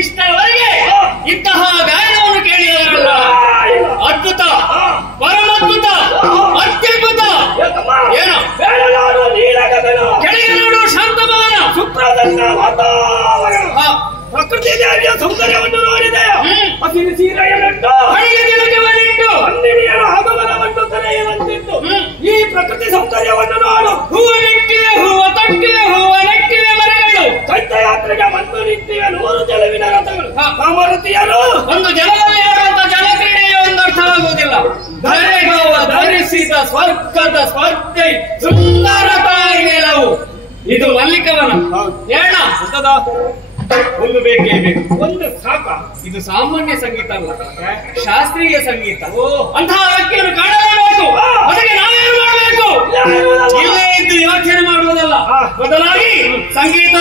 ಇಷ್ಟವರೆಗೆ ಇಂತಹ ಗಾಯನವನ್ನು ಕೇಳಿದವರಲ್ಲ. ಅದ್ಭುತ, ಪರಮದ್ಭುತ, ಅತ್ಯದ್ಭುತ. ಏನು ಕೆಳಗೆ ನೋಡು ಶಾಂತಭವನ, ಸುಪ್ರಸನ್ನ ವಾತಾವರಣ, ಪ್ರಕೃತಿ ದೇವಿಯ ಸೌಂದರ್ಯವನ್ನು ನೋಡಿದೆ. ಹಸಿರು ಸೀರೆಯನ್ನುಂಟು, ಹಣೆಗೆ ತಿಲಕವನ್ನಿಟ್ಟು, ಹನ್ನೆಡೆಯರ ಆಗಮನವನ್ನು ಕರೆಯುವಂತಿತ್ತು. ಈ ಪ್ರಕೃತಿ ಸೌಂದರ್ಯವನ್ನು ನೋಡು. ಹೂವ ನೆಟ್ಟಿವೆ, ಹೂವ ತೊಟ್ಟಿವೆ, ಹೂವ ನೆಟ್ಟಿವೆ ಮರಗಳು. ಚೈತ್ಯಯಾತ್ರೆಗೆ ಬಂದು ನಿಂತಿವೆ 100 ಜಲವಿನ ರಥಗಳು. ಕಾಮರತಿಯರು ಒಂದು ಜಲದಲ್ಲಿ ಆಡುವಂತ ಜಲಕ್ರೀಡೆಯ ಒಂದು ಅರ್ಥವಾಗುವುದಿಲ್ಲ. ಧರಿಸಿದ ಸ್ವರ್ಗದ ಸ್ಪರ್ಧೆ ಸುಂದರ ತಾಯಿಗೆಲವು. ಇದು ಮಲ್ಲಿಕವನ. ಏಣ ಒಂದು ಬೇಕೇ ಬೇಕು, ಒಂದು ಸಾಕ. ಇದು ಸಾಮಾನ್ಯ ಸಂಗೀತ ಅಲ್ಲ, ಶಾಸ್ತ್ರೀಯ ಸಂಗೀತ. ಅಂತಹ ವ್ಯಕ್ತಿಯನ್ನು ಕಾಣಲೇಬೇಕು. ಅದಕ್ಕೆ ನಾವೇನು ಮಾಡಬೇಕು? ಇಲ್ಲೇ ಇದ್ದು ಯೋಚನೆ ಮಾಡುವುದಲ್ಲ, ಬದಲಾಗಿ ಸಂಗೀತ